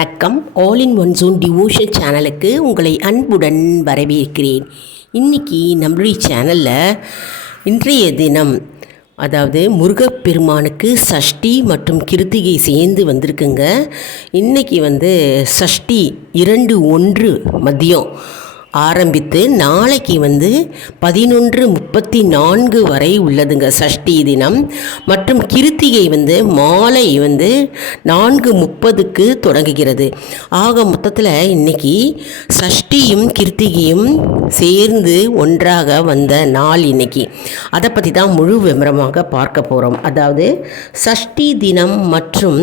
வணக்கம். All in one zone devotion சேனலுக்கு உங்களை அன்புடன் வரவேற்கிறேன். இன்றைக்கி நம்மளுடைய சேனலில் இன்றைய தினம் அதாவது முருகப்பெருமானுக்கு சஷ்டி மற்றும் கிருத்திகை சேர்ந்து வந்திருக்குங்க. இன்றைக்கி சஷ்டி 2/1 மதியம் ஆரம்பித்து நாளைக்கு 11:34 வரை உள்ளதுங்க சஷ்டி தினம். மற்றும் கிருத்திகை மாலை 4:30க்கு தொடங்குகிறது. ஆக மொத்தத்தில் இன்றைக்கி சஷ்டியும் கிருத்திகையும் சேர்ந்து ஒன்றாக வந்த நாள் இன்றைக்கி. அதை பற்றி தான் முழு விவரமாக பார்க்க போகிறோம். அதாவது சஷ்டி தினம் மற்றும்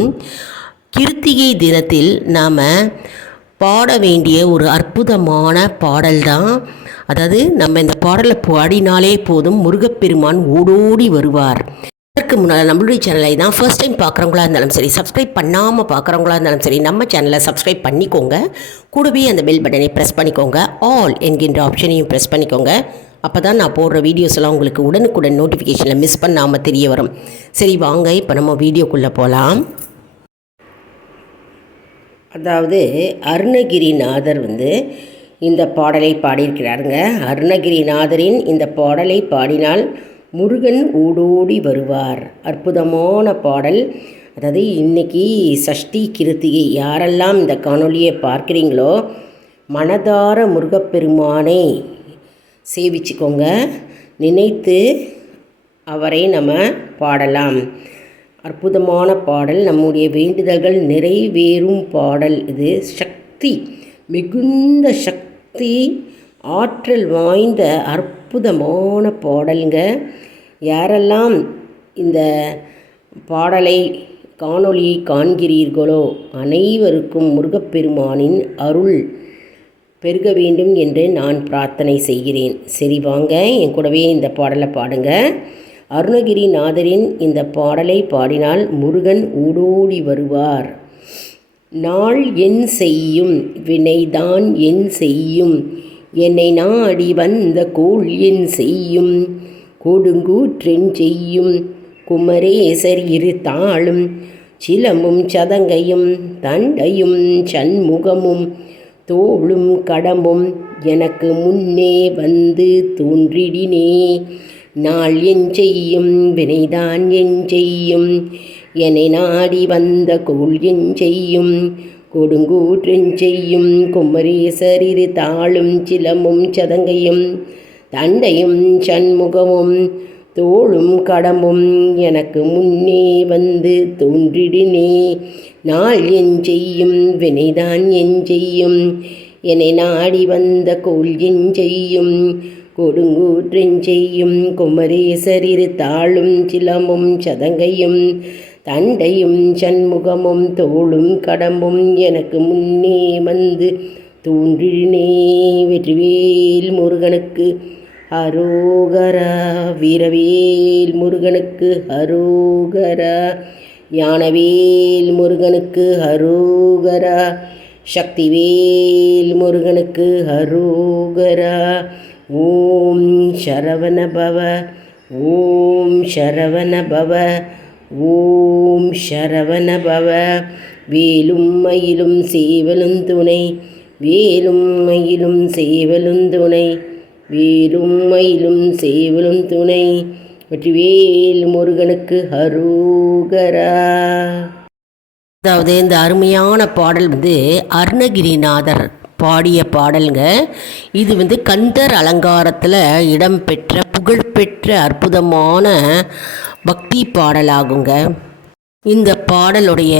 கிருத்திகை தினத்தில் நாம் பாட வேண்டிய ஒரு அற்புதமான பாடல் தான். அதாவது நம்ம இந்த பாடலை பாடினாலே போதும், முருகப்பெருமான் ஓடோடி வருவார். அதற்கு முன்னால் நம்மளுடைய சேனலை தான் ஃபர்ஸ்ட் டைம் பார்க்குறவங்களா இருந்தாலும் சரி, சப்ஸ்கிரைப் பண்ணாமல் பார்க்குறவங்களா இருந்தாலும் சரி, நம்ம சேனலை சப்ஸ்கிரைப் பண்ணிக்கோங்க. கூடவே அந்த பெல் பட்டனை ப்ரெஸ் பண்ணிக்கோங்க. ஆல் என்கின்ற ஆப்ஷனையும் ப்ரெஸ் பண்ணிக்கோங்க. அப்போ தான் நான் போடுற வீடியோஸ் எல்லாம் உங்களுக்கு உடனுக்குடன் நோட்டிஃபிகேஷனில் மிஸ் பண்ணாமல் தெரிய வரும். சரி வாங்க, இப்போ நம்ம வீடியோக்குள்ளே போகலாம். அதாவது அருணகிரிநாதர் இந்த பாடலை பாடியிருக்கிறாருங்க. அருணகிரிநாதரின் இந்த பாடலை பாடினால் முருகன் ஓடோடி வருவார். அற்புதமான பாடல். அதாவது இன்றைக்கி சஷ்டி கிருத்திகை யாரெல்லாம் இந்த காணொலியை பார்க்குறீங்களோ மனதார முருகப்பெருமானை சேவிச்சுக்கோங்க. நினைத்து அவரை நம்ம பாடலாம். அற்புதமான பாடல், நம்முடைய வேண்டுதல்கள் நிறைவேறும் பாடல். இது சக்தி மிகுந்த சக்தி ஆற்றல் வாய்ந்த அற்புதமான பாடலுங்க. யாரெல்லாம் இந்த பாடலை காணொளியை காண்கிறீர்களோ அனைவருக்கும் முருகப்பெருமானின் அருள் பெருக வேண்டும் என்று நான் பிரார்த்தனை செய்கிறேன். சரி வாங்க, என் கூடவே இந்த பாடலை பாடுங்க. அருணகிரிநாதரின் இந்த பாடலை பாடினால் முருகன் ஓடோடி வருவார். நாள் என் செய்யும் வினைதான் என் செய்யும், என்னை நாடி வந்த கோள் என் செய்யும், கொடுங்கூற்றென் செய்யும் குமரேசர் இரு தாளும், சிலமும் சதங்கையும் தண்டையும் சண்முகமும் தோளும் கடம்பும் எனக்கு முன்னே வந்து தோன்றிடினே. நாள் என் செய்யும் வினைதான் என் செய்யும், என்னை நாடி வந்த கோள் என் செய்யும், கொடுங்கூற்றென் செய்யும் குமரேசர் இரு தாளும், சிலமும் சதங்கையும் தண்டையும் சண்முகமும் தோளும் கடம்பும் எனக்கு முன்னே வந்து தோன்றிடினே. நாள் என் செய்யும் வினைதான் என் செய்யும், என்னை நாடி வந்த கோள் என் செய்யும், கொடுங்கூற்றென் செய்யும் குமரேசர் இரு தாளும், சிலமும் சதங்கையும் தண்டையும் சண்முகமும் தோளும் கடம்பும் எனக்கு முன்னே வந்து தோன்றினே. வெற்றிவேல் முருகனுக்கு அரோகரா, வீரவேல் முருகனுக்கு அரோகரா, ஞானவேல் முருகனுக்கு அரோகரா, சக்திவேல் முருகனுக்கு அரோகரா. ஓம் சரவண பவ, ஓம் சரவண பவ, ஓம் சரவண பவ. வேலும் மயிலும் சேவலும் துணை, வேலும் மயிலும் சேவலும் துணை, வேலும் மயிலும் சேவலும் துணை, வெற்றிவேல் முருகனுக்கு அரோகரா. அதாவது இந்த அருமையான பாடல் அருணகிரிநாதர் பாடிய பாடலுங்க. இது கந்தர் அலங்காரத்தில் இடம்பெற்ற புகழ்பெற்ற அற்புதமான பக்தி பாடலாகுங்க. இந்த பாடலுடைய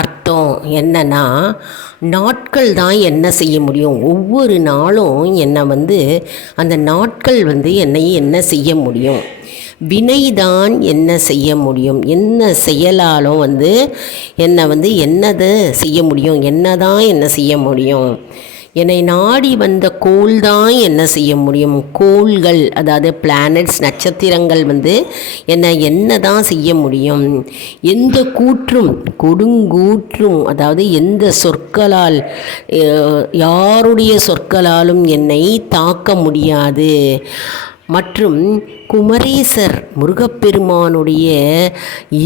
அர்த்தம் என்னன்னா, நாட்கள் தான் என்ன செய்ய முடியும், ஒவ்வொரு நாளும் என்னை அந்த நாட்கள் என்னை என்ன செய்ய முடியும், வினைதான் என்ன செய்ய முடியும், என்ன செயலாலும் என்னை என்னது செய்ய முடியும், என்னதான் என்ன செய்ய முடியும், என்னை நாடி வந்த கோள் தான் என்ன செய்ய முடியும். கோள்கள் அதாவது பிளானட்ஸ் நட்சத்திரங்கள் என்ன தான் செய்ய முடியும். எந்த கூற்றும் கொடுங்கூற்றும் அதாவது எந்த சொற்களால் யாருடைய சொற்களாலும் என்னை தாக்க முடியாது. மற்றும் குமரேசர் முருகப்பெருமானுடைய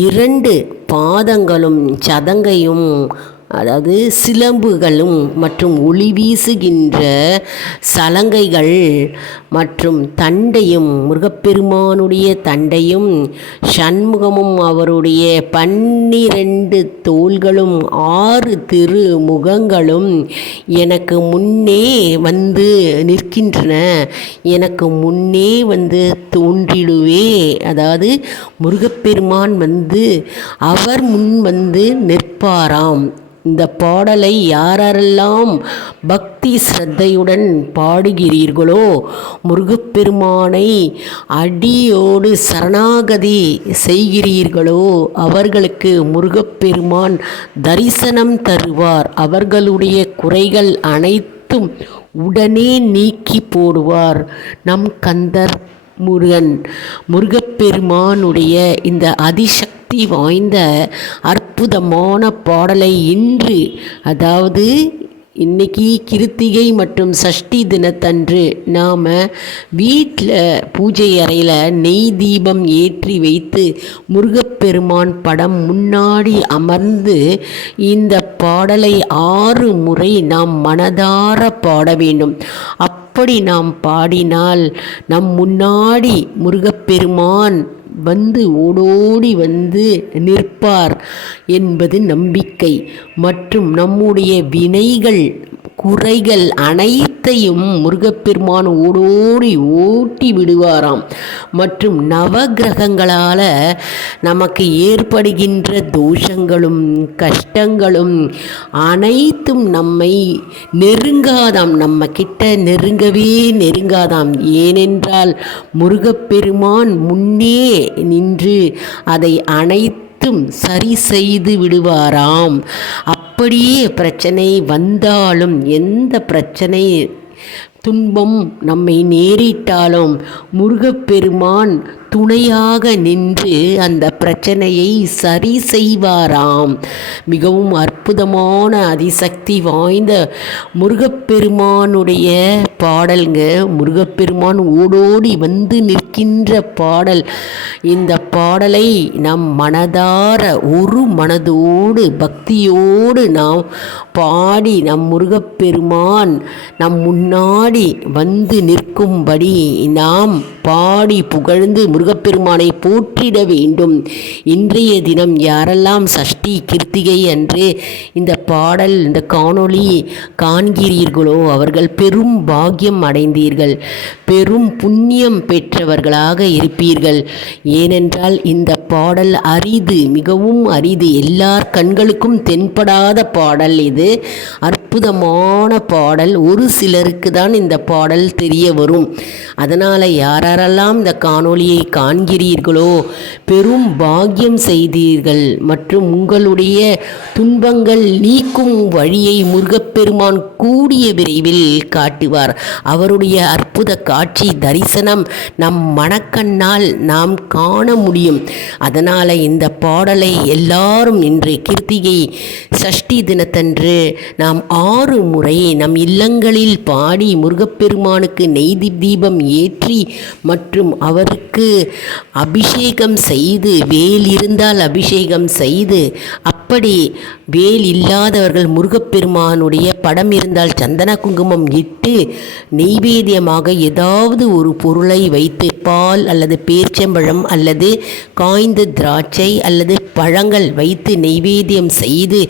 2 பாதங்களும் சதங்கையும் அதாவது சிலம்புகளும் மற்றும் ஒளி வீசுகின்ற சலங்கைகள் மற்றும் தண்டையும், முருகப்பெருமானுடைய தண்டையும் சண்முகமும் அவருடைய 12 தோள்களும் 6 திருமுகங்களும் எனக்கு முன்னே வந்து நிற்கின்றன. எனக்கு முன்னே வந்து தோன்றிடுவே. அதாவது முருகப்பெருமான் வந்து அவர் முன் வந்து நிற்பாராம். இந்த பாடலை யாரெல்லாம் பக்தி ஸ்ரத்தையுடன் பாடுகிறீர்களோ, முருகப்பெருமானை அடியோடு சரணாகதி செய்கிறீர்களோ, அவர்களுக்கு முருகப்பெருமான் தரிசனம் தருவார். அவர்களுடைய குறைகள் அனைத்தும் உடனே நீக்கி போடுவார். நம் கந்தர் முருகப்பெருமானுடைய இந்த அதிசக்தி வாய்ந்த அற்புதமான பாடலை இன்று, அதாவது இன்னைக்கு கிருத்திகை மற்றும் சஷ்டி தினத்தன்று நாம் வீட்டில் பூஜை அறையில் நெய் தீபம் ஏற்றி வைத்து முருகப்பெருமான் படம் முன்னாடி அமர்ந்து இந்த பாடலை 6 முறை நாம் மனதார பாட வேண்டும். அப்படி நாம் பாடினால் நம் முன்னாடி முருகப்பெருமான் வந்து ஓடோடி வந்து நிற்பார் என்பது நம்பிக்கை. மற்றும் நம்முடைய வினைகள், குறைகள் அனைத்தையும் முருகப்பெருமான் ஓடோடி ஓட்டி விடுவாராம். மற்றும் நவகிரகங்களால் நமக்கு ஏற்படுகின்ற தோஷங்களும் கஷ்டங்களும் அனைத்தும் நம்மை நெருங்காதாம், நம்ம கிட்ட நெருங்கவே நெருங்காதாம். ஏனென்றால் முருகப்பெருமான் முன்னே நின்று அதை அனைத்தும் சரி செய்து விடுவாராம். அப்படியே பிரச்சனை வந்தாலும், எந்த பிரச்சனை துன்பம் நம்மை நேரிட்டாலும் முருகப்பெருமான் துணையாக நின்று அந்த பிரச்சனையை சரி செய்வாராம். மிகவும் அற்புதமான அதிசக்தி வாய்ந்த முருகப்பெருமானுடைய பாடல்ங்க. முருகப்பெருமான் ஓடோடி வந்து நிற்கின்ற பாடல். இந்த பாடலை நம் மனதார ஒரு மனதோடு பக்தியோடு நாம் பாடி நம் முருகப்பெருமான் நம் முன்னாடி வந்து நிற்கும்படி நாம் பாடி புகழ்ந்து முருகப்பெருமானை போற்றிட வேண்டும். இன்றைய தினம் யாரெல்லாம் சஷ்டி கிருத்திகை அன்று இந்த பாடல், இந்த காணொளி காண்கிறீர்களோ அவர்கள் பெரும் பாக்கியம் அடைந்தீர்கள், பெரும் புண்ணியம் பெற்றவர்களாக இருப்பீர்கள். ஏனென்றால் இந்த பாடல் அரிது, மிகவும் அரிது, எல்லார் கண்களுக்கும் தென்படாத பாடல். இது அற்புதமான பாடல். ஒரு சிலருக்கு தான் இந்த பாடல் தெரிய வரும். அதனால் யாரெல்லாம் இந்த காணொளியை காண்கிறீர்களோ பெரும் பாக்கியம் செய்தீர்கள். மற்றும் உங்களுடைய துன்பங்கள் நீக்கும் வழியை முருகப்பெருமான் கூடிய விரைவில் காட்டுவார். அவருடைய அற்புத காட்சி தரிசனம் நம் மனக்கண்ணால் நாம் காண முடியும். அதனால் இந்த பாடலை எல்லாரும் இன்று கிருத்திகை சஷ்டி தினத்தன்று நாம் 6 முறை நம் இல்லங்களில் பாடி முருகப்பெருமானுக்கு நெய் தீபம் ஏற்றி மற்றும் அவருக்கு அபிஷேகம் செய்து, வேல் இருந்தால் அபிஷேகம் செய்து, அப்படி வேல் இல்லாதவர்கள் முருகப்பெருமானுடைய படம் இருந்தால் சந்தன குங்குமம் இட்டு நெய்வேத்தியமாக ஏதாவது ஒரு பொருளை வைத்து, பால் அல்லது பேர்ச்சம்பழம் அல்லது காய்ந்த திராட்சை அல்லது பழங்கள் வைத்து நெய்வேத்தியம் செய்து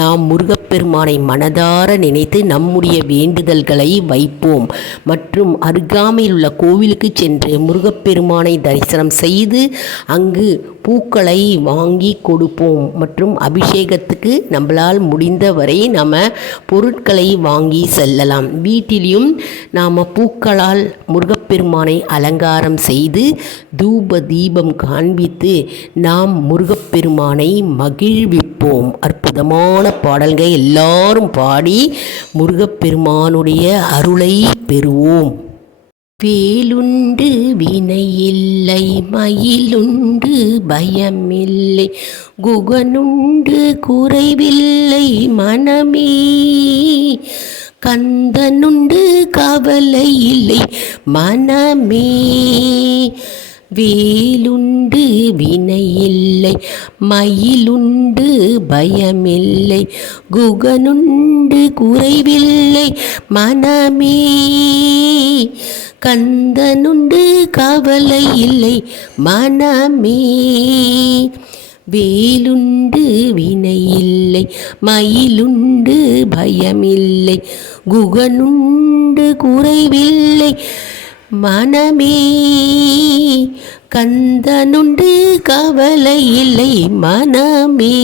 நாம் முருகப்பெருமானை மனதார நினைத்து நம்முடைய வேண்டுதல்களை வைப்போம். மற்றும் அருகாமையில் உள்ள கோவிலுக்கு சென்று முருகப்பெருமானை தரிசனம் செய்து அங்கு பூக்களை வாங்கி கொடுப்போம். மற்றும் அபிஷேகத்துக்கு நம்மளால் முடிந்தவரை நம்ம பொருட்களை வாங்கி செல்லலாம். வீட்டிலையும் நாம் பூக்களால் முருகப்பெருமானை அலங்காரம் செய்து தூப தீபம் காண்பித்து நாம் முருகப்பெருமானை மகிழ்விப்போம். அற்புதமான பாடல்கள் எல்லாரும் பாடி முருகப்பெருமானுடைய அருளை பெறுவோம். வேலுண்டு வினையில்லை, மயிலுண்டு பயமில்லை, குகனுண்டு குறைவில்லை மனமே, கந்தனுண்டு கவலை இல்லை மனமே, வேலுண்டு வினையில்லை, மயிலுண்டு பயமில்லை, குகனுண்டு குறைவில்லை மனமே, கந்தனுண்டு கவலை இல்லை மனமே. வேலுண்டு வினையில்லை, மயிலுண்டு பயமில்லை, குகனுண்டு குறைவில்லை மனமே, கந்தனுண்டு கவலை இல்லை மனமே.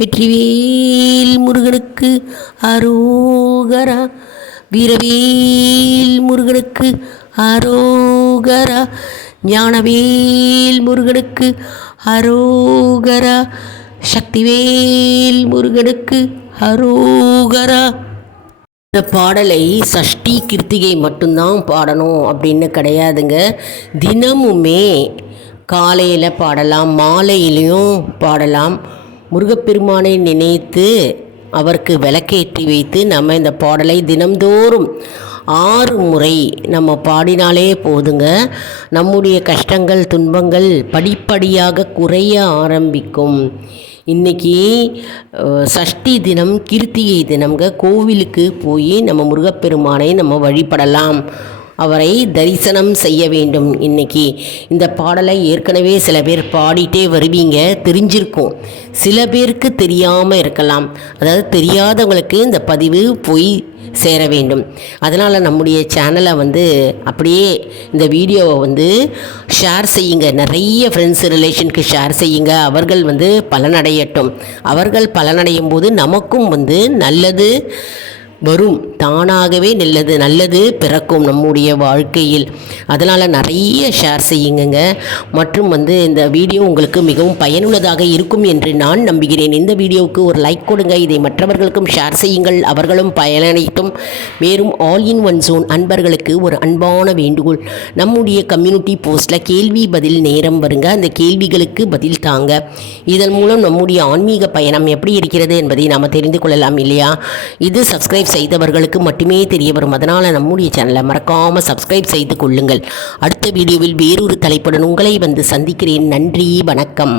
வெற்றிவேல் முருகனுக்கு அரோகரா, வீரவேல் முருகனுக்கு அரோகரா, ஞானவேல் முருகனுக்கு அரோகரா, சக்திவேல் முருகனுக்கு அரோகரா. இந்த பாடலை சஷ்டி கிருத்திகை மட்டும்தான் பாடணும் அப்படின்னு கிடையாதுங்க. தினமுமே காலையில் பாடலாம், மாலையிலையும் பாடலாம். முருகப்பெருமானை நினைத்து அவருக்கு விளக்கேற்றி வைத்து நம்ம இந்த பாடலை தினம்தோறும் 6 முறை நம்ம பாடினாலே போதுங்க. நம்முடைய கஷ்டங்கள் துன்பங்கள் படிப்படியாக குறைய ஆரம்பிக்கும். இன்றைக்கி சஷ்டி தினம், கிருத்திகை தினம்ங்க. கோவிலுக்கு போய் நம்ம முருகப்பெருமானை நம்ம வழிபடலாம், அவரை தரிசனம் செய்ய வேண்டும். இன்றைக்கி இந்த பாடலை ஏற்கனவே சில பேர் பாடிட்டே வருவீங்க, தெரிஞ்சிருக்கும். சில பேருக்கு தெரியாமல் இருக்கலாம். அதாவது தெரியாதவங்களுக்கு இந்த பதிவு போய் சேர வேண்டும். அதனால் நம்முடைய சேனலை அப்படியே இந்த வீடியோவை ஷேர் செய்யுங்க. நிறைய ஃப்ரெண்ட்ஸ் ரிலேஷனுக்கு ஷேர் செய்யுங்க. அவர்கள் பலனடையட்டும். அவர்கள் பலனடையும் போது நமக்கும் நல்லது வரும். தானாகவே நல்லது பிறக்கும் நம்முடைய வாழ்க்கையில். அதனால் நிறைய ஷேர் செய்யுங்க. மற்றும் இந்த வீடியோ உங்களுக்கு மிகவும் பயனுள்ளதாக இருக்கும் என்று நான் நம்புகிறேன். இந்த வீடியோவுக்கு ஒரு லைக் கொடுங்க. இதை மற்றவர்களுக்கும் ஷேர் செய்யுங்கள், அவர்களும் பயனடைத்தும். மேலும் ஆல் இன் ஒன் ஜோன் அன்பர்களுக்கு ஒரு அன்பான வேண்டுகோள். நம்முடைய கம்யூனிட்டி போஸ்ட்டில் கேள்வி பதில் நேரம் வருங்க. அந்த கேள்விகளுக்கு பதில் தாங்க. இதன் மூலம் நம்முடைய ஆன்மீக பயணம் எப்படி இருக்கிறது என்பதை நாம் தெரிந்து கொள்ளலாம் இல்லையா? இது சப்ஸ்கிரைப் செய்தவர்களுக்கு மட்டுமே தெரிய வரும். அதனால் நம்முடைய சேனலை மறக்காமல் சப்ஸ்கிரைப் செய்து கொள்ளுங்கள். அடுத்த வீடியோவில் வேறொரு தலைப்புடன் உங்களை சந்திக்கிறேன். நன்றி, வணக்கம்.